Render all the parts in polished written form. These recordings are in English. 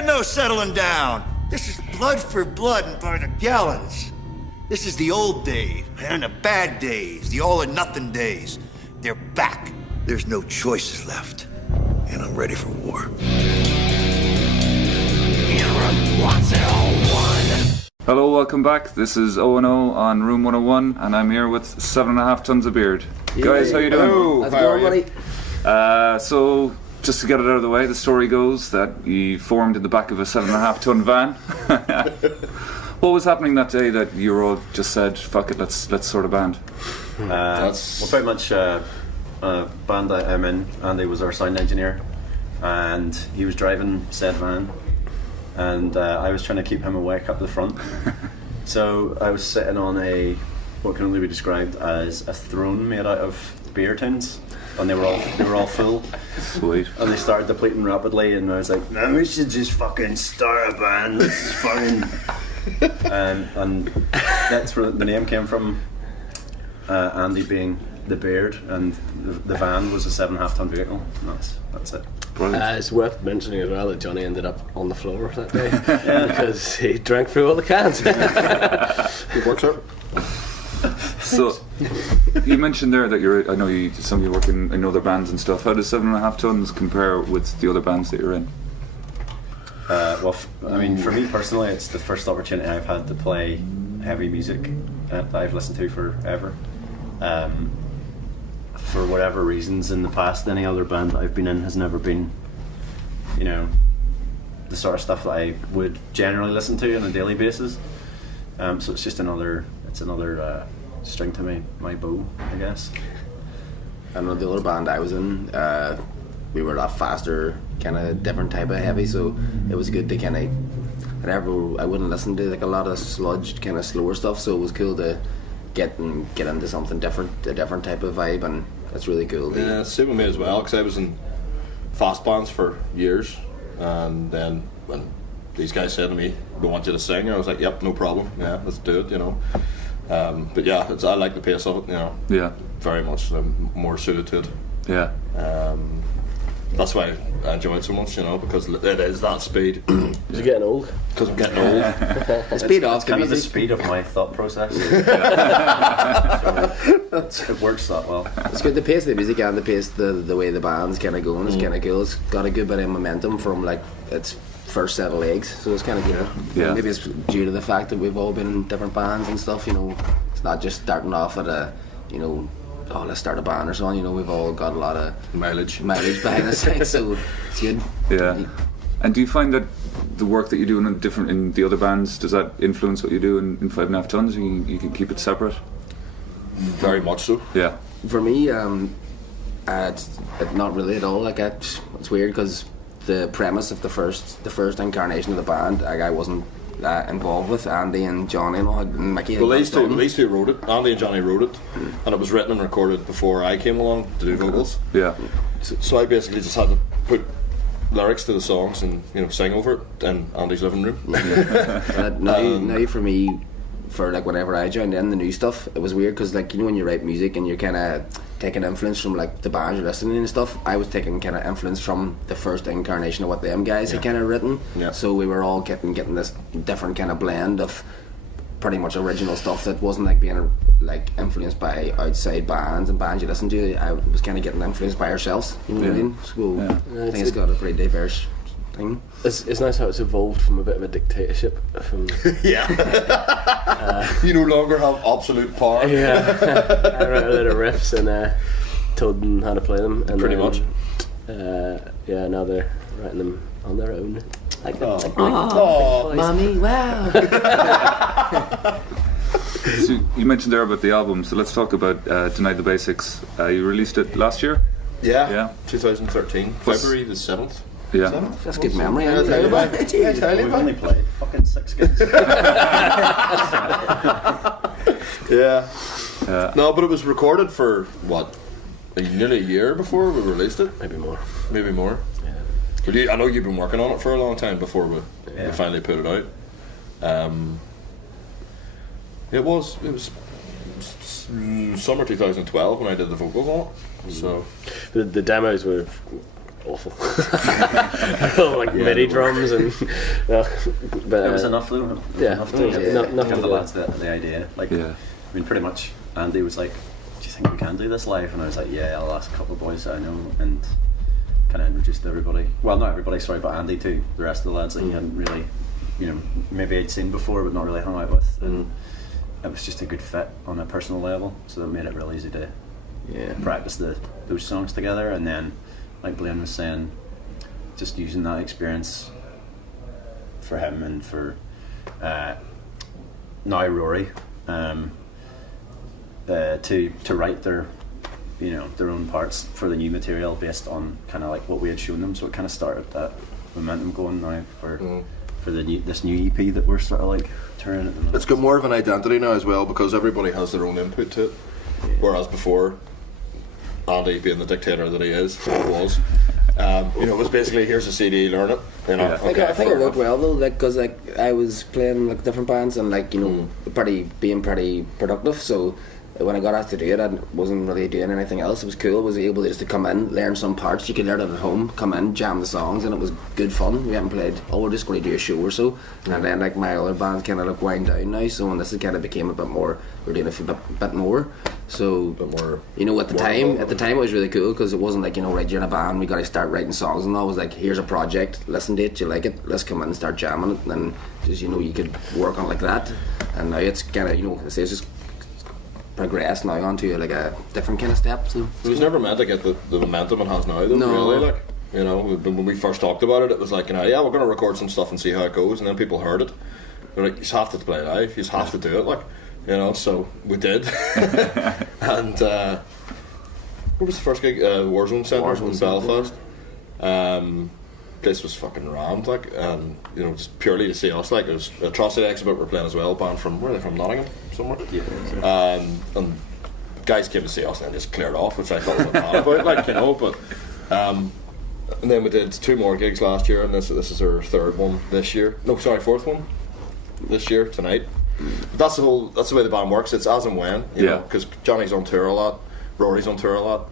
ain't no settling down. This is blood for blood and by the gallons. This is the old days, and the bad days, the all or nothing days. They're back. There's no choices left. And I'm ready for war. Hello, welcome back. This is O&O on Room 101, and I'm here with 7.5 tons of beard. Yay. Guys, how you doing? Hello, how's it going, buddy? So, just to get it out of the way, the story goes that you formed in the back of a 7.5 ton van. What was happening that day that you all just said, fuck it, let's sort a band? Well, pretty much a band that I'm in. Andy was our sound engineer, and he was driving said van, and I was trying to keep him awake up the front. So I was sitting on what can only be described as a throne made out of beer tins, and they were all full. Sweet. And they started depleting rapidly, and I was like, "No, we should just fucking start a band. This is fun." And that's where the name came from. Andy being the beard, and the van was a 7.5 ton vehicle. And that's it. It's worth mentioning as well that Johnny ended up on the floor that day because he drank through all the cans. Good work, sir. So, you mentioned there that I know some of you work in other bands and stuff. How does 7.5 tons compare with the other bands that you're in? I mean, for me personally, it's the first opportunity I've had to play heavy music that I've listened to forever. For whatever reasons, in the past, any other band that I've been in has never been, the sort of stuff that I would generally listen to on a daily basis. So it's just another string to my bow, I guess. I know the other band I was in, we were a lot faster, kind of different type of heavy, so it was good to kind of, I wouldn't listen to like a lot of sludge, kind of slower stuff, so it was cool to get into something different, a different type of vibe, and that's really cool. Yeah, same with me as well, because I was in fast bands for years, and then when these guys said to me, "We want you to sing," I was like, "Yep, no problem. Yeah, let's do it." But yeah, I like the pace of it. Yeah, very much. I'm more suited to it. Yeah. That's why I enjoy it so much, because it is that speed. You're getting old. Because I'm getting old. The speed off kind of the speed of my thought process. So it works that well. It's good. The pace of the music and the pace, the way the band's kind of going is kind of cool. It's got a good bit of momentum from like its first set of legs, so it's kind of cool. Yeah. Maybe it's due to the fact that we've all been in different bands and stuff. It's not just starting off at a, let's start a band or something. We've all got a lot of mileage behind us, so it's good. Yeah. And do you find that the work that you do in the other bands, does that influence what you do in 5.5 tons? You can keep it separate? Very much so. Yeah. For me, it's not really at all. Like it's weird because the premise of the first incarnation of the band, I wasn't involved with. Andy and Johnny and Micky. Well, these two wrote it. Andy and Johnny wrote it, and it was written and recorded before I came along to do vocals. Yeah. So I basically just had to put lyrics to the songs and sing over it in Andy's living room. Now for me, for like whenever I joined in the new stuff, it was weird because when you write music and you're kind of taking influence from like the bands you're listening to and stuff, I was taking kind of influence from the first incarnation of what them guys had kind of written. Yeah. So we were all getting this different kind of blend of pretty much original stuff that wasn't like being influenced by outside bands and bands you listen to. I was kind of getting influenced by ourselves. You know what I mean? So I think it's got a pretty diverse thing. It's nice how it's evolved from a bit of a dictatorship. You no longer have absolute power. Yeah, I wrote a lot of riffs and told them how to play them. And pretty much. Now they're writing them on their own. Mommy, wow. So you mentioned there about the album, so let's talk about Deny the Basics. You released it last year? Yeah. 2013, February the 7th. Yeah. That's good memory. We've only played fucking 6 gigs. Yeah. No, but it was recorded for nearly a year before we released it. Maybe more. Yeah. But I know you've been working on it for a long time before we finally put it out. It was summer 2012 when I did the vocals on it. So the demos were awful. Like MIDI drums and. But It was enough though. It was Yeah, enough to enough give to the do. lads the idea. Like, Yeah. I mean, pretty much. Andy was like, "Do you think we can do this live?" And I was like, "Yeah, I'll ask a couple of boys that I know," and kind of introduced everybody. Well, not everybody, sorry, but Andy to the rest of the lads that he hadn't really, maybe I'd seen before but not really hung out with. And it was just a good fit on a personal level, so that made it real easy to practice those songs together. And then, like Blaine was saying, just using that experience for him and for now Rory to write their own parts for the new material based on kind of like what we had shown them. So it kind of started that momentum going now for this new EP that we're sort of like turning at the moment. It's got more of an identity now as well because everybody has their own input to it. Whereas before, Andy being the dictator that he is, or was, it was basically here's a CD, learn it. I think it worked well though, because I was playing like different bands and being pretty productive. So when I got asked to do it, I wasn't really doing anything else. It was cool. I was able to just to come in, learn some parts. You could learn it at home, come in, jam the songs, and it was good fun. We haven't played. We're just going to do a show or so, and then like my other band kind of wind down now. So when this kind of became a bit more, we're doing a bit more. So Bit more at the time it was really cool because it wasn't like right, you're in a band, we got to start writing songs and all. It was like, here's a project, listen to it, you like it, let's come in and start jamming it, and just you could work on it like that. And now it's kind of it's just progressed now onto like a different kind of step. So It was never meant to get the momentum it has now though, No. really. When we first talked about it, it was like, yeah, we're going to record some stuff and see how it goes, and then people heard it. They're like, you just have to play live, you just have to do it, so we did. And what was the first gig? Warzone Centre in Belfast. Place was fucking rammed, just purely to see us. It was Atrocity Exhibit were playing as well, band from, where are they from, Nottingham somewhere? Yeah. And guys came to see us and then just cleared off, which I felt a bit mad about, but and then we did 2 more gigs last year, and this is our 3rd one this year. No, sorry, 4th one this year tonight. But that's the way the band works. It's as and when, because Johnny's on tour a lot, Rory's on tour a lot.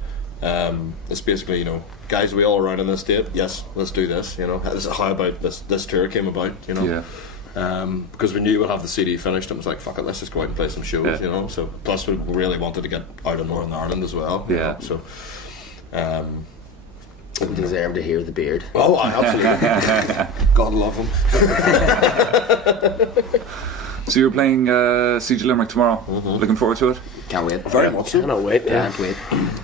It's basically, guys, we all around in this date. Yes, let's do this. How about this tour came about? Because we knew we'd have the CD finished, and it was like, fuck it, let's just go out and play some shows. So plus we really wanted to get out of Northern Ireland as well. So. we deserve to hear the beard. Oh, absolutely. God love him. So you're playing Siege of Limerick tomorrow. Looking forward to it. Can't wait. Very much so. Cannot wait. Yeah. Can't wait.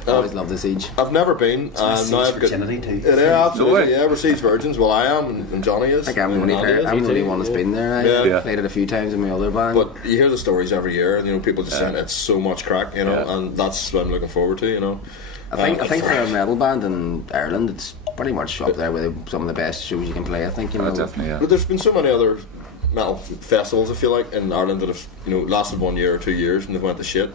Always love the Siege. I've never been. Now I've got virginity too. Yeah, absolutely. way. Yeah, we're Siege virgins. Well, I am, and Johnny is. Like I'm and the Andy is. only one that's been there. I Yeah. played it a few times in my other band. But you hear the stories every year, and people just saying it's so much crack, and that's what I'm looking forward to. I think for a metal band in Ireland, it's pretty much up there with some of the best shows you can play. I think Definitely, yeah. But there's been so many other metal festivals, I feel like, in Ireland that have lasted 1 year or 2 years and they've went to shit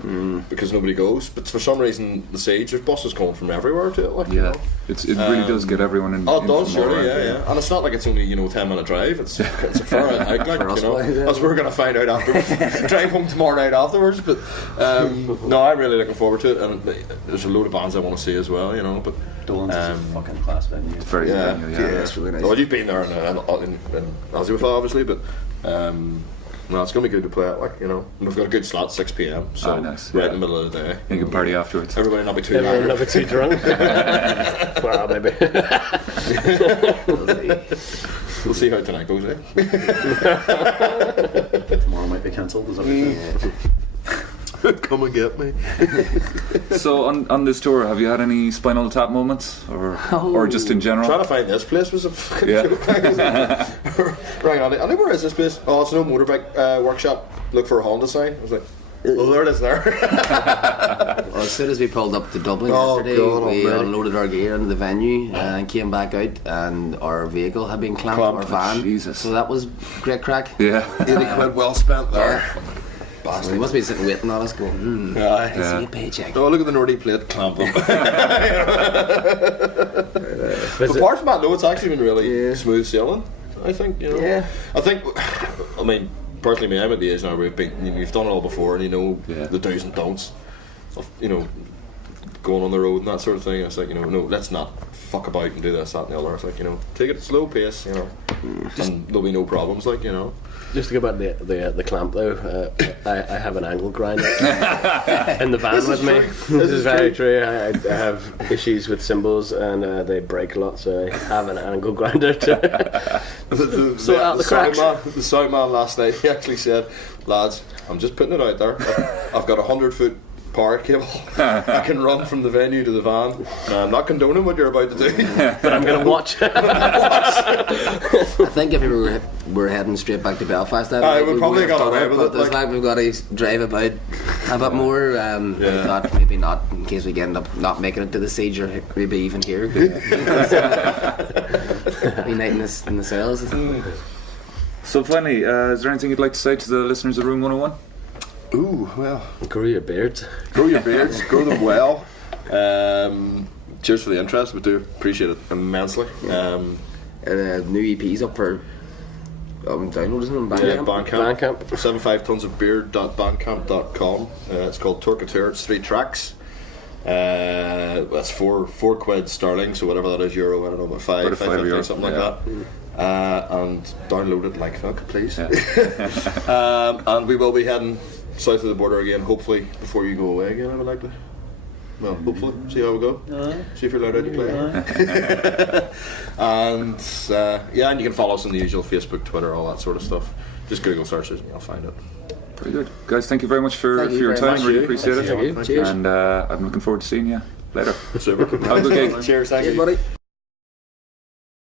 because nobody goes. But for some reason, the Siege, there's buses coming from everywhere to it. It really does get everyone in. Oh, it does, from all surely, around, yeah. And it's not like it's only 10-minute drive. It's a far out hike, For us, boys, yeah. as we're going to find out after drive home tomorrow night afterwards. But no, I'm really looking forward to it, and there's a load of bands I want to see as well. But Dolan's is a fucking class venue. It's very Yeah. venue, it's really nice. well, you've been there in ASIWYFA, obviously, but no, it's going to be good to play it, and we've got a good slot, 6 p.m. So nice. right in the middle of the day. You can party afterwards. Everybody not be too Everyone loud. never too drunk. Well, maybe. We'll see how tonight goes, eh? Tomorrow might be cancelled. Is that Come and get me. So on this tour, have you had any Spinal Tap moments, or just in general? Trying to find this place was a fucking Yeah. joke. Right, Andy, where is this place? Oh, it's no motorbike workshop. Look for a Honda sign. I was like, oh, there it is there. Well, as soon as we pulled up to Dublin Oh, yesterday, God we almighty. unloaded our gear into the venue and came back out, and our vehicle had been clamped, Clamped. our van. Jesus. So that was great crack. Yeah. 80 quid well spent there. So he must be sitting waiting on us going, Aye. I see a paycheck. Oh, look at the Nordy plate, clamp them. Was it- Apart from that, no, it's actually been really smooth sailing. I think, Yeah. I mean, personally, I'm at the age now where we've done it all before, and Yeah. the do's and don'ts of, going on the road and that sort of thing. It's like, no, let's not fuck about and do this, that, and the other. It's like, take it at slow pace, and there'll be no problems, like, Just to go back to the clamp though, I have an angle grinder in the van with me. This is very true. I have issues with cymbals and they break a lot, so I have an angle grinder to sort out the cracks. The sound man last night, he actually said, lads, I'm just putting it out there, I've got a 100-foot power cable. I can run from the venue to the van. Now, I'm not condoning what you're about to do, but I'm going to watch. I think if we were heading straight back to Belfast, I would probably got away with it. But it's like we've got to drive about a bit more. I thought maybe not, in case we end up not making it to the siege, or maybe even here. Be night in the cells. So finally, is there anything you'd like to say to the listeners of Room 101? Ooh, well, grow your beards. Grow your beards. Grow them well. Cheers for the interest. We do appreciate it immensely. New EP's up for download, isn't it? On Bandcamp. 75tonsofbeer.bandcamp.com. It's called Torcateur. It's 3 tracks. That's four quid sterling, so whatever that is, euro, I don't know, about five €5 something like that. And download it like fuck, please. And we will be heading south of the border again, hopefully before you go away again, I would like to. Well, hopefully, see how we go. See if you're allowed out to play. And and you can follow us on the usual Facebook, Twitter, all that sort of stuff. Just Google searches and you'll find it. Very good, guys. Thank you very much for your time. Really appreciate it. Cheers. And I'm looking forward to seeing you later. Super. Have a good gig. Cheers. Thank you, buddy.